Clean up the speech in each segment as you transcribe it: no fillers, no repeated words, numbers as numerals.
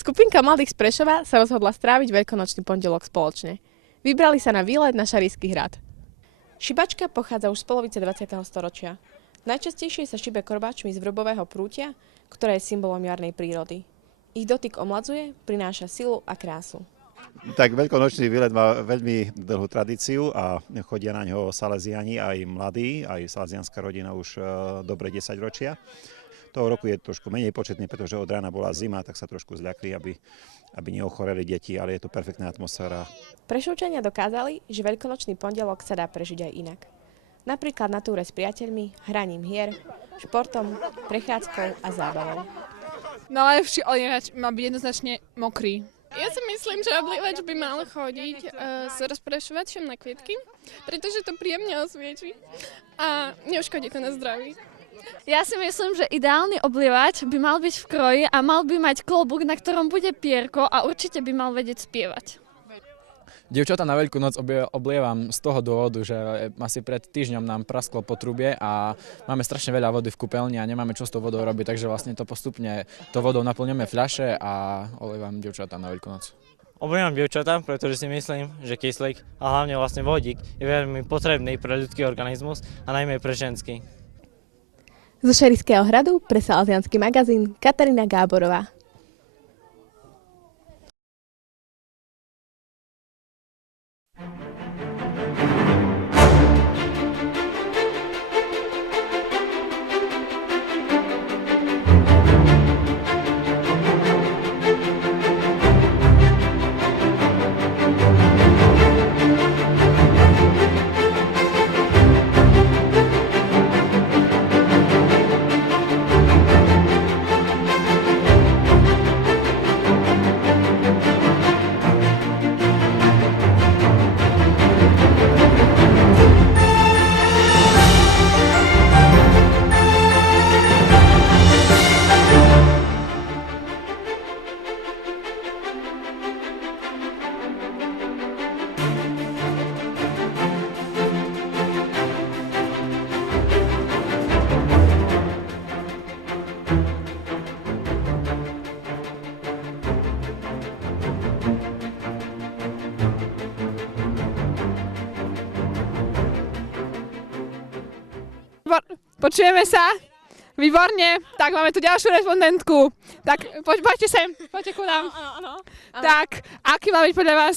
Skupinka mladých z Prešova sa rozhodla stráviť veľkonočný pondelok spoločne. Vybrali sa na výlet na Šarísky hrad. Šibačka pochádza už z polovice 20. storočia. Najčastejšie sa šibe korbáčmi z vrbového prútia, ktoré je symbolom jarnej prírody. Ich dotyk omladzuje, prináša silu a krásu. Tak veľkonočný výlet má veľmi dlhú tradíciu a chodia na ňo Salesiani aj mladí, aj salesianská rodina už dobre 10 ročia. Toho roku je trošku menej početný, pretože od rána bola zima, tak sa trošku zľakli, aby neochoreli deti, ale je to perfektná atmosféra. Prešovčania dokázali, že veľkonočný pondelok sa dá prežiť aj inak. Napríklad na túre s priateľmi, hraním hier, športom, prechádzkou a zábavou. Najlepší olievač má byť jednoznačne mokrý. Ja si myslím, že oblievač by mal chodiť s rozprešovačom na kvietky, pretože to príjemne osviečí a neuškodí to na zdraví. Ja si myslím, že ideálny oblievač by mal byť v kroji a mal by mať klobúk, na ktorom bude pierko a určite by mal vedieť spievať. Dievčatá na Veľkú noc oblievam z toho dôvodu, že asi pred týždňom nám prasklo potrubie a máme strašne veľa vody v kúpeľni a nemáme čo s tou vodou robiť, takže vlastne to postupne vodou naplňujeme fľaše a olievam dievčatá na Veľkú noc. Oblievam dievčatá, pretože si myslím, že kyslík a hlavne vlastne vodík je veľmi potrebný pre ľudský organizmus a najmä pre ženský. Zo Šarískeho hradu pre Salesiansky magazín Katarína Gáborová. Počujeme sa? Výborne. Tak máme tu ďalšiu respondentku. Tak poďte sem, poďte ku nám. Áno. Tak, aký má byť podľa vás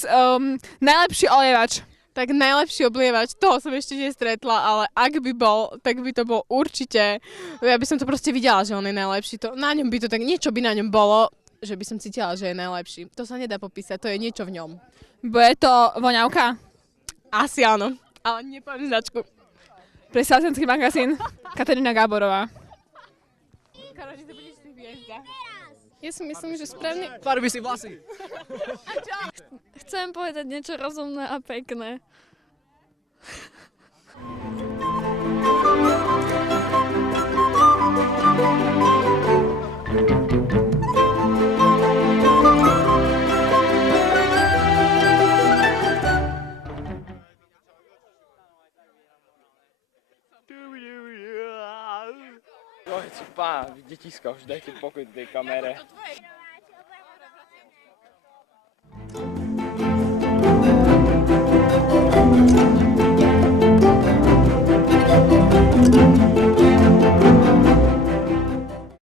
najlepší olievač? Tak najlepší oblievač, toho som ešte nestretla, ale ak by bol, tak by to bol určite, ja by som to proste videla, že on je najlepší. Na ňom by to tak, niečo by na ňom bolo, že by som cítila, že je najlepší. To sa nedá popísať, to je niečo v ňom. Bude to voňavka? Asi áno, ale nepoviem značku. Pre Salesiansky magazín Katarína Gáborová. Karol, ty budeš si hviezda. Ja si myslím, že správne... Farby si vlasy! Chcem povedať niečo rozumné a pekné. Pán, detiska, už dajte pokoj tej kamere.